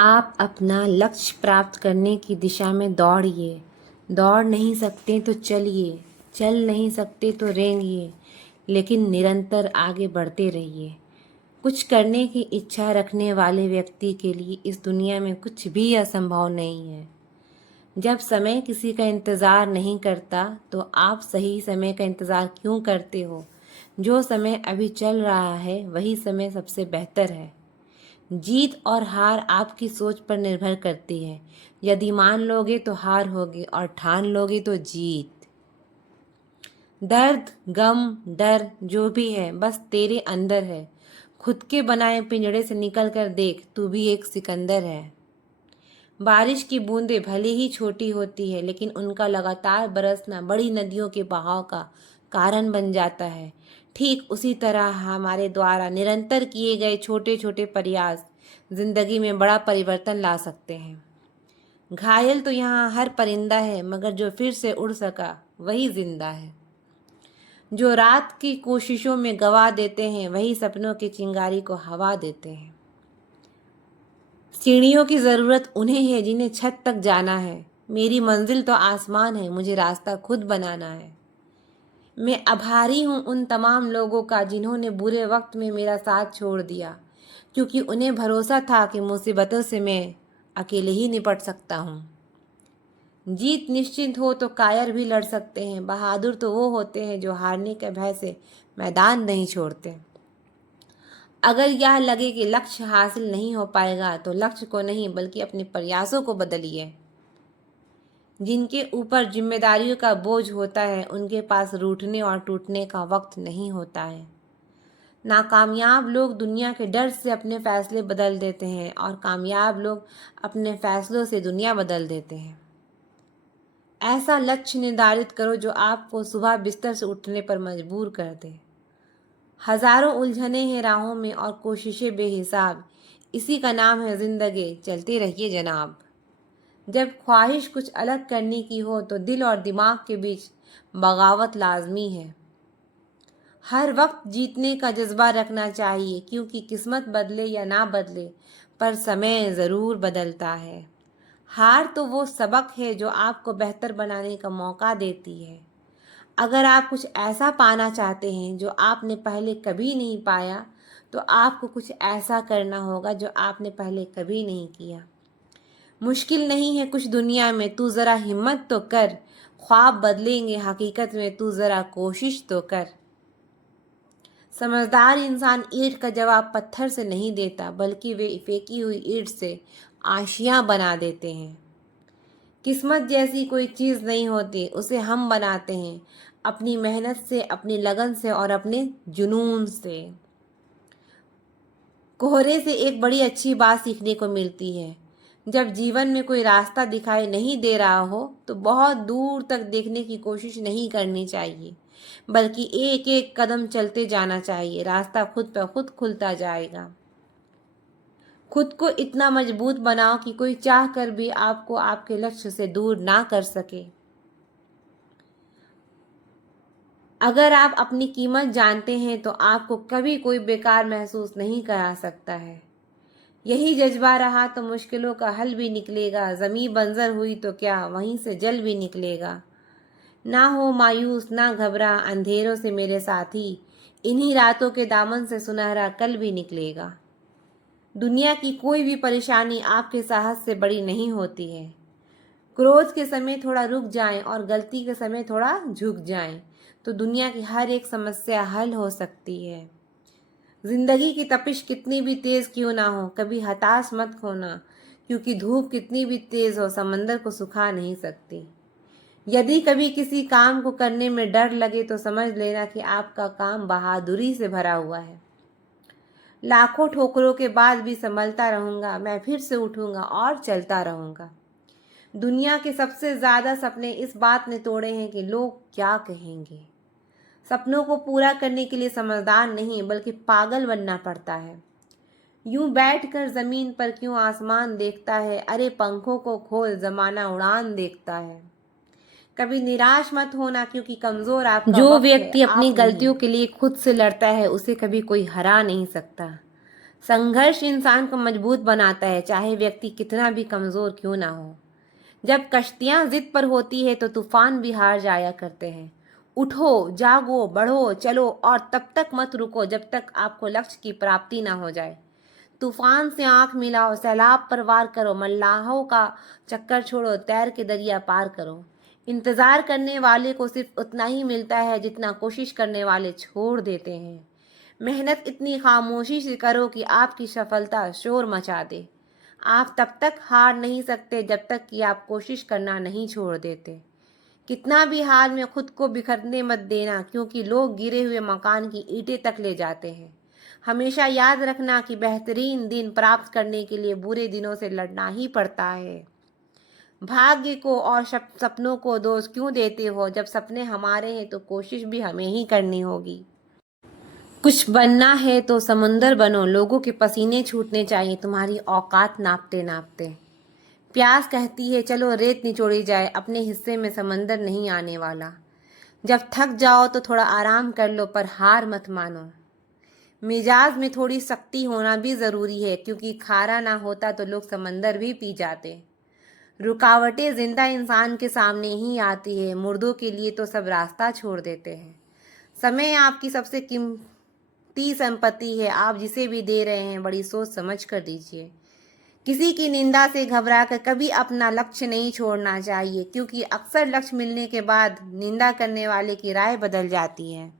आप अपना लक्ष्य प्राप्त करने की दिशा में दौड़िए। दौड़ नहीं सकते तो चलिए, चल नहीं सकते तो रेंगिए, लेकिन निरंतर आगे बढ़ते रहिए। कुछ करने की इच्छा रखने वाले व्यक्ति के लिए इस दुनिया में कुछ भी असंभव नहीं है। जब समय किसी का इंतज़ार नहीं करता तो आप सही समय का इंतज़ार क्यों करते हो? जो समय अभी चल रहा है वही समय सबसे बेहतर है। जीत और हार आपकी सोच पर निर्भर करती है। यदि मान लोगे तो हार होगी और ठान लोगे तो जीत। दर्द, गम, डर जो भी है बस तेरे अंदर है। खुद के बनाए पिंजड़े से निकल कर देख, तू भी एक सिकंदर है। बारिश की बूंदें भले ही छोटी होती है, लेकिन उनका लगातार बरसना बड़ी नदियों के बहाव का कारण बन जाता है। ठीक उसी तरह हमारे द्वारा निरंतर किए गए छोटे छोटे प्रयास जिंदगी में बड़ा परिवर्तन ला सकते हैं। घायल तो यहाँ हर परिंदा है, मगर जो फिर से उड़ सका वही जिंदा है। जो रात की कोशिशों में गवा देते हैं वही सपनों की चिंगारी को हवा देते हैं। सीढ़ियों की ज़रूरत उन्हें है जिन्हें छत तक जाना है। मेरी मंजिल तो आसमान है, मुझे रास्ता खुद बनाना है। मैं आभारी हूँ उन तमाम लोगों का जिन्होंने बुरे वक्त में मेरा साथ छोड़ दिया, क्योंकि उन्हें भरोसा था कि मुसीबतों से मैं अकेले ही निपट सकता हूँ। जीत निश्चित हो तो कायर भी लड़ सकते हैं। बहादुर तो वो होते हैं जो हारने के भय से मैदान नहीं छोड़ते। अगर यह लगे कि लक्ष्य हासिल नहीं हो पाएगा तो लक्ष्य को नहीं बल्कि अपने प्रयासों को बदलिए। जिनके ऊपर जिम्मेदारियों का बोझ होता है उनके पास रूठने और टूटने का वक्त नहीं होता है। नाकामयाब लोग दुनिया के डर से अपने फैसले बदल देते हैं और कामयाब लोग अपने फैसलों से दुनिया बदल देते हैं। ऐसा लक्ष्य निर्धारित करो जो आपको सुबह बिस्तर से उठने पर मजबूर कर दे। हजारों उलझने हैं राहों में और कोशिशें बेहिसाब, इसी का नाम है जिंदगी, चलते रहिए जनाब। जब ख्वाहिश कुछ अलग करने की हो तो दिल और दिमाग के बीच बगावत लाजमी है। हर वक्त जीतने का जज्बा रखना चाहिए, क्योंकि किस्मत बदले या ना बदले पर समय ज़रूर बदलता है। हार तो वो सबक है जो आपको बेहतर बनाने का मौका देती है। अगर आप कुछ ऐसा पाना चाहते हैं जो आपने पहले कभी नहीं पाया, तो आपको कुछ ऐसा करना होगा जो आपने पहले कभी नहीं किया। मुश्किल नहीं है कुछ दुनिया में, तू ज़रा हिम्मत तो कर। ख्वाब बदलेंगे हकीकत में, तू ज़रा कोशिश तो कर। समझदार इंसान ईंट का जवाब पत्थर से नहीं देता, बल्कि वे फेंकी हुई ईंट से आशियाँ बना देते हैं। किस्मत जैसी कोई चीज़ नहीं होती, उसे हम बनाते हैं अपनी मेहनत से, अपनी लगन से और अपने जुनून से। कोहरे से एक बड़ी अच्छी बात सीखने को मिलती है। जब जीवन में कोई रास्ता दिखाई नहीं दे रहा हो तो बहुत दूर तक देखने की कोशिश नहीं करनी चाहिए, बल्कि एक एक कदम चलते जाना चाहिए। रास्ता खुद ब खुद खुलता जाएगा। खुद को इतना मजबूत बनाओ कि कोई चाह कर भी आपको आपके लक्ष्य से दूर ना कर सके। अगर आप अपनी कीमत जानते हैं तो आपको कभी कोई बेकार महसूस नहीं करा सकता है। यही जज्बा रहा तो मुश्किलों का हल भी निकलेगा। ज़मीं बंजर हुई तो क्या, वहीं से जल भी निकलेगा। ना हो मायूस, ना घबरा, अंधेरों से मेरे साथी, इन्हीं रातों के दामन से सुनहरा कल भी निकलेगा। दुनिया की कोई भी परेशानी आपके साहस से बड़ी नहीं होती है। क्रोध के समय थोड़ा रुक जाएं और गलती के समय थोड़ा झुक जाएं, तो दुनिया की हर एक समस्या हल हो सकती है। जिंदगी की तपिश कितनी भी तेज क्यों ना हो, कभी हताश मत होना, क्योंकि धूप कितनी भी तेज हो समंदर को सुखा नहीं सकती। यदि कभी किसी काम को करने में डर लगे तो समझ लेना कि आपका काम बहादुरी से भरा हुआ है। लाखों ठोकरों के बाद भी संभलता रहूंगा, मैं फिर से उठूंगा और चलता रहूंगा। दुनिया के सबसे ज्यादा सपने इस बात ने तोड़े हैं कि लोग क्या कहेंगे। सपनों को पूरा करने के लिए समझदार नहीं बल्कि पागल बनना पड़ता है। यूं बैठकर जमीन पर क्यों आसमान देखता है, अरे पंखों को खोल, जमाना उड़ान देखता है। कभी निराश मत होना, क्योंकि कमजोर आपका जो वक्त है, व्यक्ति अपनी आप नहीं। गलतियों के लिए खुद से लड़ता है उसे कभी कोई हरा नहीं सकता। संघर्ष इंसान को मजबूत बनाता है, चाहे व्यक्ति कितना भी कमज़ोर क्यों ना हो। जब कश्तियाँ जिद पर होती है तो तूफान भी हार जाया करते हैं। उठो, जागो, बढ़ो, चलो और तब तक मत रुको जब तक आपको लक्ष्य की प्राप्ति ना हो जाए। तूफान से आंख मिलाओ, सैलाब पर वार करो, मल्लाहों का चक्कर छोड़ो, तैर के दरिया पार करो। इंतज़ार करने वाले को सिर्फ उतना ही मिलता है जितना कोशिश करने वाले छोड़ देते हैं। मेहनत इतनी खामोशी से करो कि आपकी सफलता शोर मचा दे। आप तब तक हार नहीं सकते जब तक कि आप कोशिश करना नहीं छोड़ देते। कितना भी हाल में खुद को बिखरने मत देना, क्योंकि लोग गिरे हुए मकान की ईंटें तक ले जाते हैं। हमेशा याद रखना कि बेहतरीन दिन प्राप्त करने के लिए बुरे दिनों से लड़ना ही पड़ता है। भाग्य को और सपनों को दोष क्यों देते हो? जब सपने हमारे हैं तो कोशिश भी हमें ही करनी होगी। कुछ बनना है तो समुंदर बनो, लोगों के पसीने छूटने चाहिए तुम्हारी औकात नापते नापते। प्यास कहती है चलो रेत निचोड़ी जाए, अपने हिस्से में समंदर नहीं आने वाला। जब थक जाओ तो थोड़ा आराम कर लो, पर हार मत मानो। मिजाज में थोड़ी सख्ती होना भी ज़रूरी है, क्योंकि खारा ना होता तो लोग समंदर भी पी जाते। रुकावटें जिंदा इंसान के सामने ही आती है, मुर्दों के लिए तो सब रास्ता छोड़ देते हैं। समय आपकी सबसे कीमती संपत्ति है, आप जिसे भी दे रहे हैं बड़ी सोच समझ कर दीजिए। किसी की निंदा से घबराकर कभी अपना लक्ष्य नहीं छोड़ना चाहिए, क्योंकि अक्सर लक्ष्य मिलने के बाद निंदा करने वाले की राय बदल जाती है।